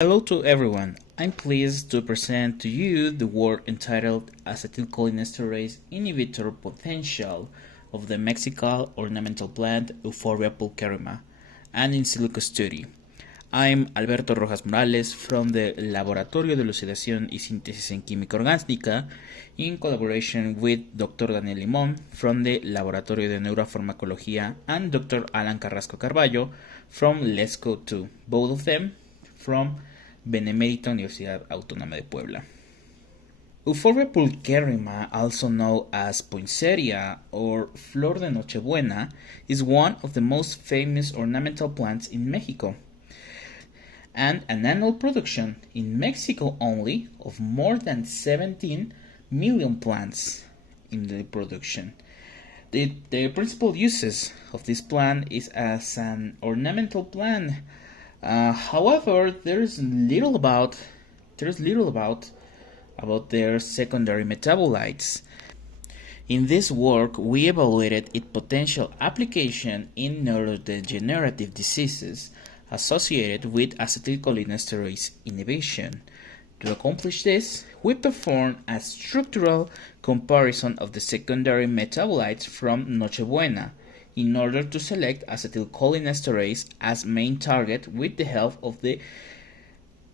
Hello to everyone. I'm pleased to present to you the work entitled Acetylcholinesterase-inhibitor potential of the Mexican ornamental plant Euphorbia pulcherrima, an in silico study. I'm Alberto Rojas Morales from the Laboratorio de Elucidación y Síntesis en Química Orgánica in collaboration with Dr. Daniel Limón from the Laboratorio de Neurofarmacología and Dr. Alan Carrasco Carballo from LESCO 2, both of them from Benemérita Universidad Autónoma de Puebla. Euphorbia pulcherrima, also known as poinsettia or flor de Nochebuena, is one of the most famous ornamental plants in Mexico, and an annual production in Mexico only of more than 17 million plants in the production. The principal uses of this plant is as an ornamental plant. However, there's little about their secondary metabolites. In this work, we evaluated its potential application in neurodegenerative diseases associated with acetylcholinesterase inhibition. To accomplish this, we performed a structural comparison of the secondary metabolites from Nochebuena in order to select acetylcholinesterase as main target with the help of the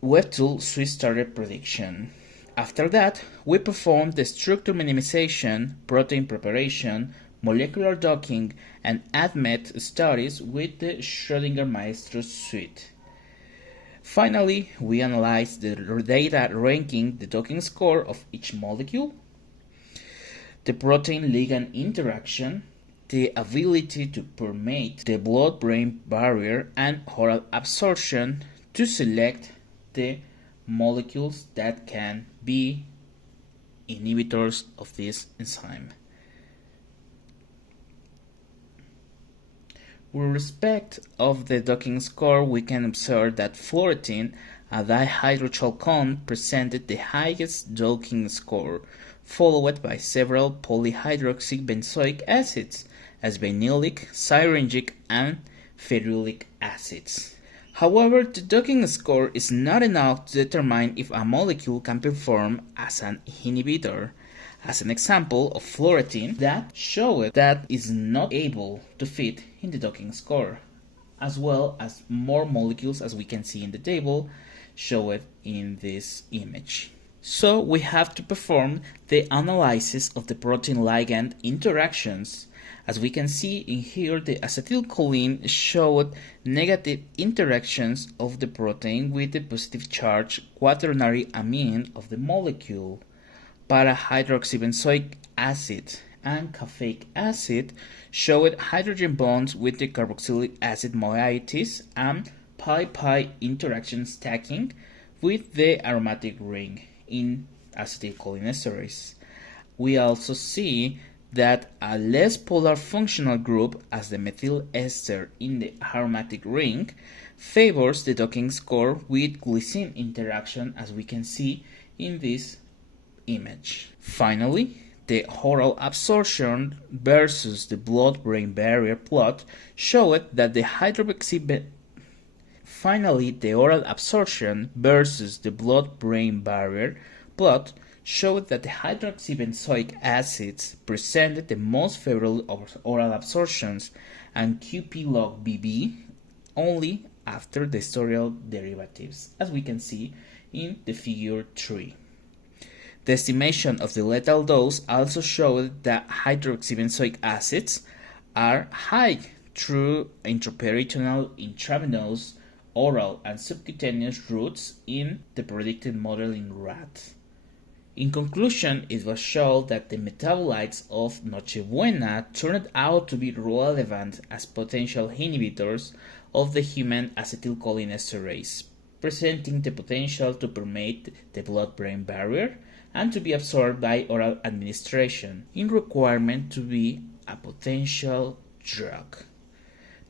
web tool Swiss Target Prediction. After that, we performed the structure minimization, protein preparation, molecular docking, and ADMET studies with the Schrödinger Maestro suite. Finally, we analyzed the data ranking the docking score of each molecule, the protein-ligand interaction, the ability to permeate the blood-brain barrier, and oral absorption to select the molecules that can be inhibitors of this enzyme. With respect of the docking score, we can observe that fluoretine, a dihydrochalcone, presented the highest docking score, followed by several polyhydroxybenzoic acids, as vinylic, syringic, and ferulic acids. However, the docking score is not enough to determine if a molecule can perform as an inhibitor. As an example of fluoretine that showed that is not able to fit in the docking score, as well as more molecules, as we can see in the table, showed in this image. So we have to perform the analysis of the protein-ligand interactions. As we can see in here, the acetylcholine showed negative interactions of the protein with the positive charge quaternary amine of the molecule. Para-hydroxybenzoic acid and caffeic acid showed hydrogen bonds with the carboxylic acid moieties and pi-pi interaction stacking with the aromatic ring in acetylcholinesterase. We also see that a less polar functional group, as the methyl ester in the aromatic ring, favors the docking score with glycine interaction, as we can see in this image. Finally, the oral absorption versus the blood-brain barrier plot showed that the oral absorption versus the blood-brain barrier plot showed that the hydroxybenzoic acids presented the most favorable oral absorptions and QP log BB only after the historical derivatives, as we can see in the figure 3. The estimation of the lethal dose also showed that hydroxybenzoic acids are high through intraperitoneal, intravenous, oral, and subcutaneous routes in the predicted model in rat. In conclusion, it was shown that the metabolites of Nochebuena turned out to be relevant as potential inhibitors of the human acetylcholinesterase, presenting the potential to permeate the blood-brain barrier and to be absorbed by oral administration, in requirement to be a potential drug.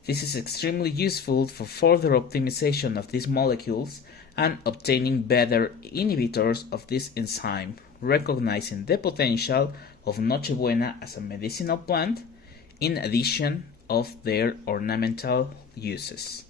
This is extremely useful for further optimization of these molecules and obtaining better inhibitors of this enzyme, recognizing the potential of Nochebuena as a medicinal plant in addition of their ornamental uses.